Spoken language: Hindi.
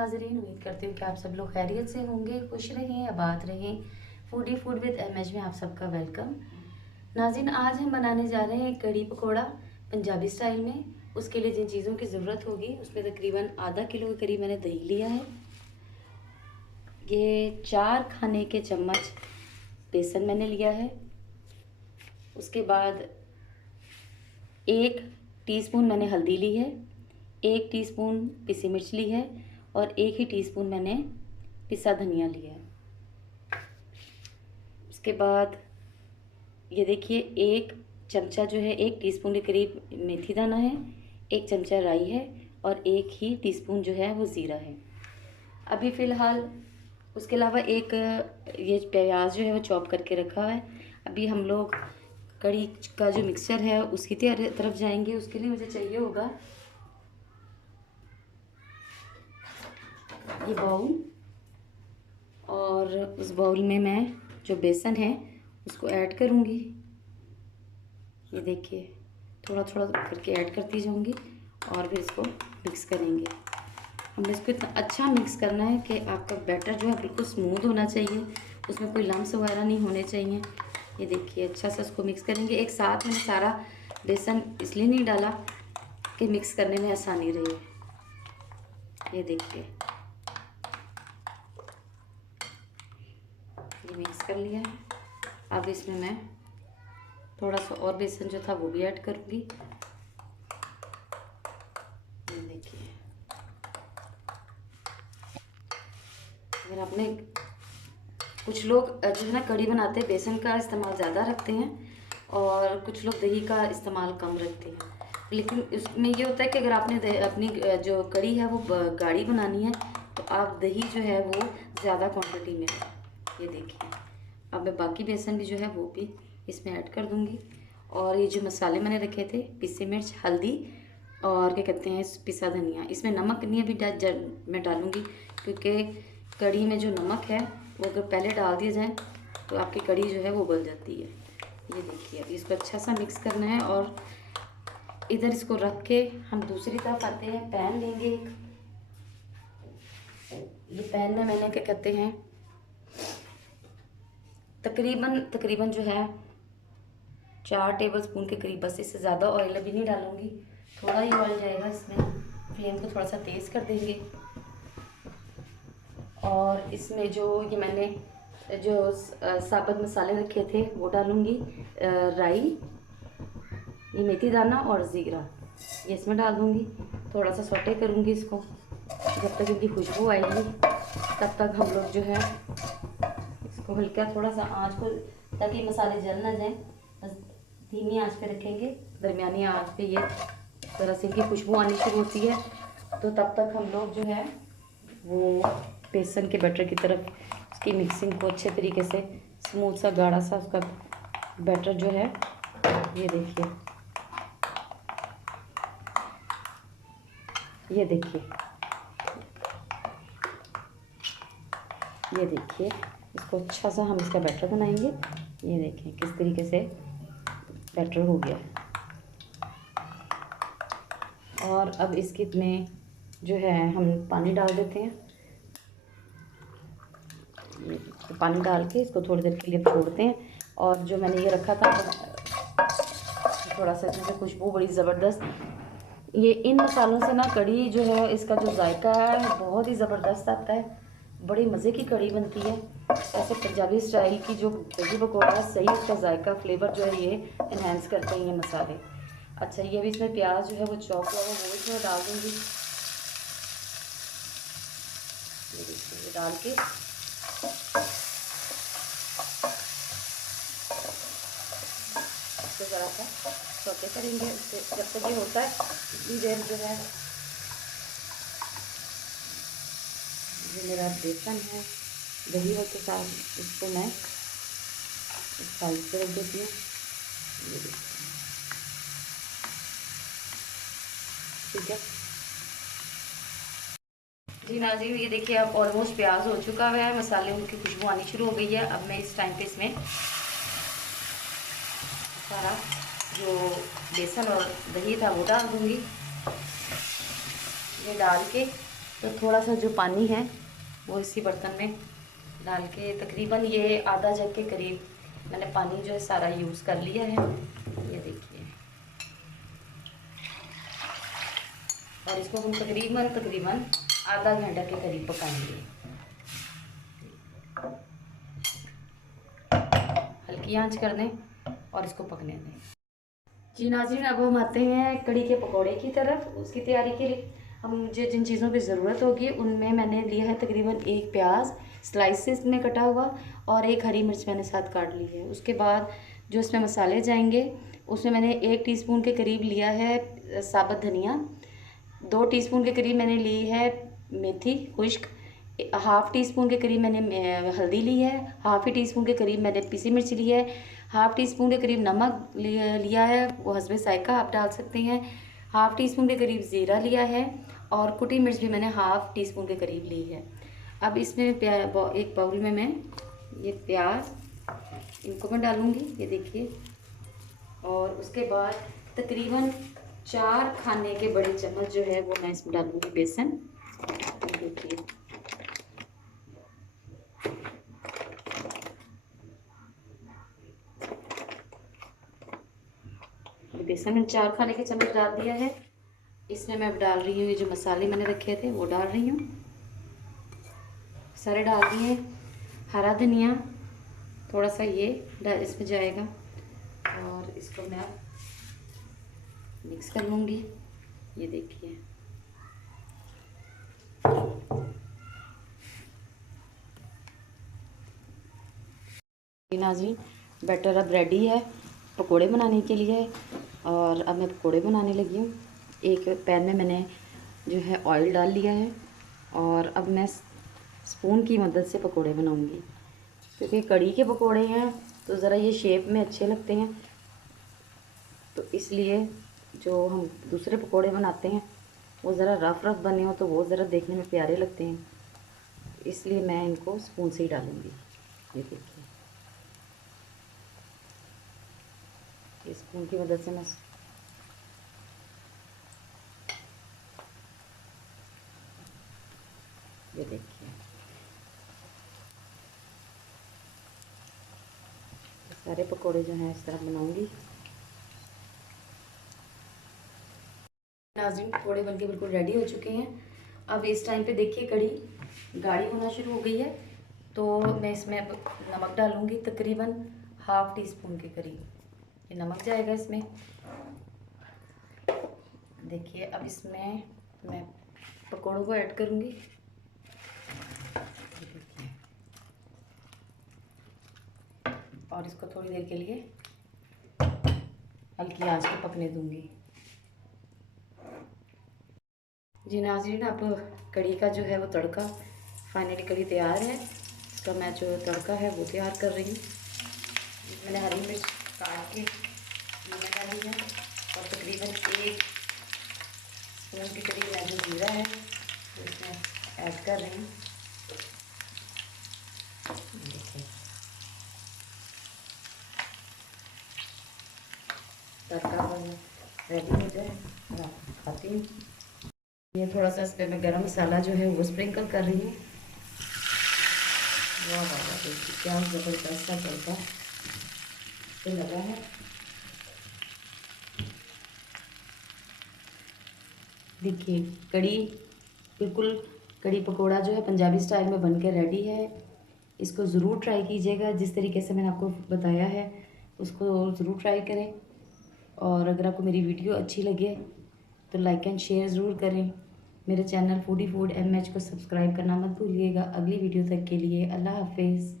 नाज़रीन, उम्मीद करती हूँ कि आप सब लोग खैरियत से होंगे, खुश रहें, आबाद रहें। फूडी फूड विद एमएच में आप सबका वेलकम। नाज़रीन, आज हम बनाने जा रहे हैं कढ़ी पकौड़ा पंजाबी स्टाइल में। उसके लिए जिन चीज़ों की ज़रूरत होगी उसमें तकरीबन आधा किलो के करीब मैंने दही लिया है। ये 4 खाने के चम्मच बेसन मैंने लिया है। उसके बाद 1 टीस्पून मैंने हल्दी ली है, 1 टीस्पून पिसी मिर्च ली है और 1 ही टीस्पून मैंने पिसा धनिया लिया है। उसके बाद ये देखिए 1 चमचा जो है 1 टीस्पून के करीब मेथी दाना है, 1 चमचा राई है और 1 ही टीस्पून जो है वो ज़ीरा है अभी फ़िलहाल। उसके अलावा एक ये प्याज जो है वो चॉप करके रखा है। अभी हम लोग कढ़ी का जो मिक्सचर है उसकी तरफ जाएंगे। उसके लिए मुझे चाहिए होगा ये बाउल, और उस बाउल में मैं जो बेसन है उसको ऐड करूँगी। ये देखिए थोड़ा थोड़ा करके ऐड करती जाऊँगी और फिर इसको मिक्स करेंगे। हमें इसको इतना अच्छा मिक्स करना है कि आपका बैटर जो है बिल्कुल स्मूथ होना चाहिए, उसमें कोई लम्स वगैरह नहीं होने चाहिए। ये देखिए अच्छा सा इसको मिक्स करेंगे। एक साथ मैंने सारा बेसन इसलिए नहीं डाला कि मिक्स करने में आसानी रहे। ये देखिए ये मिक्स कर लिया है। अब इसमें मैं थोड़ा सा और बेसन जो था वो भी ऐड करूँगी। ये देखिए अगर आपने कुछ लोग जो है ना कढ़ी बनाते हैं बेसन का इस्तेमाल ज़्यादा रखते हैं और कुछ लोग दही का इस्तेमाल कम रखते हैं। लेकिन इसमें ये होता है कि अगर आपने अपनी जो कढ़ी है वो गाढ़ी बनानी है तो आप दही जो है वो ज़्यादा क्वांटिटी में। ये देखिए अब मैं बाकी बेसन भी जो है वो भी इसमें ऐड कर दूँगी। और ये जो मसाले मैंने रखे थे पिसी मिर्च, हल्दी और क्या कहते हैं पिसा धनिया, इसमें नमक नहीं अभी मैं डालूँगी क्योंकि कढ़ी में जो नमक है वो अगर पहले डाल दिया जाए तो आपकी कढ़ी जो है वो उबल जाती है। ये देखिए अभी इसको अच्छा सा मिक्स करना है और इधर इसको रख के हम दूसरी तरफ आते हैं। पैन लेंगे एक, ये पैन में मैंने क्या कहते हैं तकरीबन जो है 4 टेबलस्पून के करीब, बस इससे ज़्यादा ऑयल अभी नहीं डालूँगी, थोड़ा ही ऑयल जाएगा इसमें। फ्लेम को थोड़ा सा तेज़ कर देंगे और इसमें जो ये मैंने जो साबुत मसाले रखे थे वो डालूँगी। राई, ये मेथी दाना और ज़ीरा ये इसमें डाल दूँगी। थोड़ा सा सौटे करूँगी इसको जब तक इनकी खुशबू आएगी, तब तक हम लोग जो है इसको हल्का थोड़ा सा आँच को, ताकि मसाले जल ना जाएं, बस धीमी आंच पे रखेंगे। दरमियानी आंच पे ये तरह से इनकी खुशबू आनी शुरू होती है तो तब तक हम लोग जो है वो बेसन के बैटर की तरफ उसकी मिक्सिंग को अच्छे तरीके से स्मूथ सा गाढ़ा सा उसका बैटर जो है। ये देखिए ये देखिए ये देखिए इसको अच्छा सा हम इसका बैटर बनाएंगे। ये देखें किस तरीके से बैटर हो गया। और अब इसके में जो है हम पानी डाल देते हैं। तो पानी डाल के इसको थोड़ी देर के लिए छोड़ते हैं। और जो मैंने ये रखा था थोड़ा सा, इसमें खुशबू बड़ी ज़बरदस्त, ये इन मसालों से ना कढ़ी जो है इसका जो जायका है बहुत ही ज़बरदस्त आता है, बड़ी मज़े की कढ़ी बनती है। ऐसे पंजाबी स्टाइल की जो कढ़ी पकौड़ा सही उसका जायका फ्लेवर जो है ये इन्हेंस करते हैं ये मसाले। अच्छा ये भी इसमें प्याज जो है वो चॉप हुआ है वो इसमें डाल दूँगी। ये देखिए ये डाल के इसको ज़रा सा सौते करेंगे। उससे जब तक ये होता है इतनी देर जो है जो मेरा बेसन है दही के साथ इसको मैं इस साइड पे रख देती हूँ। ये देखिए ठीक है जी नाज़रीन, ये देखिए अब ऑलमोस्ट प्याज हो चुका है, मसाले उनकी खुशबू आनी शुरू हो गई है। अब मैं इस टाइम पे इसमें सारा जो बेसन और दही था वो डाल दूँगी। ये डाल के तो थोड़ा सा जो पानी है वो इसी बर्तन में डाल के तकरीबन ये आधा जग के करीब मैंने पानी जो है सारा यूज़ कर लिया है, ये देखिए। और इसको हम तकरीबन आधा घंटा के करीब पकाएंगे। हल्की आंच कर दें और इसको पकने दें। जी नाज़रीन, अब हम आते हैं कड़ी के पकौड़े की तरफ। उसकी तैयारी के लिए हम मुझे जिन चीज़ों की ज़रूरत होगी उनमें मैंने लिया है तकरीबन 1 प्याज स्लाइसेस में कटा हुआ और 1 हरी मिर्च मैंने साथ काट ली है। उसके बाद जो इसमें मसाले जाएंगे उसमें मैंने 1 टीस्पून के करीब लिया है साबुत धनिया, 2 टीस्पून के करीब मैंने ली है मेथी खुश्क, हाफ़ टी स्पून के करीब मैंने हल्दी ली है, हाफ़ ही टीस्पून के करीब मैंने पीसी मिर्च ली है, हाफ़ टी स्पून के करीब नमक लिया है, वो हस्बे जायका आप डाल सकते हैं, हाफ़ टी स्पून के करीब ज़ीरा लिया है और कुटी मिर्च भी मैंने हाफ़ टी स्पून के करीब ली है। अब इसमें एक बाउल में मैं ये प्याज इनको मैं डालूँगी, ये देखिए। और उसके बाद तकरीबन 4 खाने के बड़े चम्मच जो है वो मैं इसमें डालूँगी बेसन, देखिए। बेसन में 4 खाने के चम्मच डाल दिया है। इसमें मैं अब डाल रही हूँ ये जो मसाले मैंने रखे थे वो डाल रही हूँ, सारे डाल दिए। हरा धनिया थोड़ा सा ये इसमें जाएगा और इसको मैं मिक्स कर लूँगी, ये देखिए। नाज़रीन, बैटर अब रेडी है पकोड़े बनाने के लिए और अब मैं पकोड़े बनाने लगी हूँ। एक पैन में मैंने जो है ऑयल डाल लिया है और अब मैं स्पून की मदद से पकोड़े बनाऊँगी, क्योंकि कड़ी के पकोड़े हैं तो ज़रा ये शेप में अच्छे लगते हैं, तो इसलिए जो हम दूसरे पकोड़े बनाते हैं वो ज़रा रफ़ बने हो तो वो ज़रा देखने में प्यारे लगते हैं, इसलिए मैं इनको स्पून से ही डालूँगी। ये देखिए, इस स्पून की मदद से मैं ये देखिए सारे पकोड़े जो हैं इस तरह बनाऊंगी। नाज़रीन, पकोड़े बनके बिल्कुल रेडी हो चुके हैं। अब इस टाइम पे देखिए कड़ी गाढ़ी होना शुरू हो गई है, तो मैं इसमें अब नमक डालूंगी तकरीबन हाफ़ टी स्पून के करीब, ये नमक जाएगा इसमें। देखिए अब इसमें मैं पकोड़ों को ऐड करूंगी, और इसको थोड़ी देर के लिए हल्की आंच पे पकने दूंगी। जी नाज़रीन, अब कड़ी का जो है वो तड़का फाइनली कड़ी तैयार है। इसका मैं जो तड़का है वो तैयार कर रही हूँ। मैंने हरी मिर्च काट के मैंने डाली है और तकरीबन 1 स्पून के करीब मैं जो जीरा है तो इसमें ऐड कर रही हूँ। देखिए तड़का रेडी हो जाए और खाती हूँ। ये थोड़ा सा इस पर मैं गरम मसाला जो है वो स्प्रिंकल कर रही हूँ। वाह वाह वाह, देखिए क्या ज़बरदस्त सा तड़का तो लगा है। देखिए कड़ी बिल्कुल कड़ी पकोड़ा जो है पंजाबी स्टाइल में बन के रेडी है। इसको ज़रूर ट्राई कीजिएगा, जिस तरीके से मैंने आपको बताया है उसको ज़रूर ट्राई करें। और अगर आपको मेरी वीडियो अच्छी लगे तो लाइक एंड शेयर ज़रूर करें। मेरे चैनल फूडी फूड MH को सब्सक्राइब करना मत भूलिएगा। अगली वीडियो तक के लिए अल्लाह हाफिज़।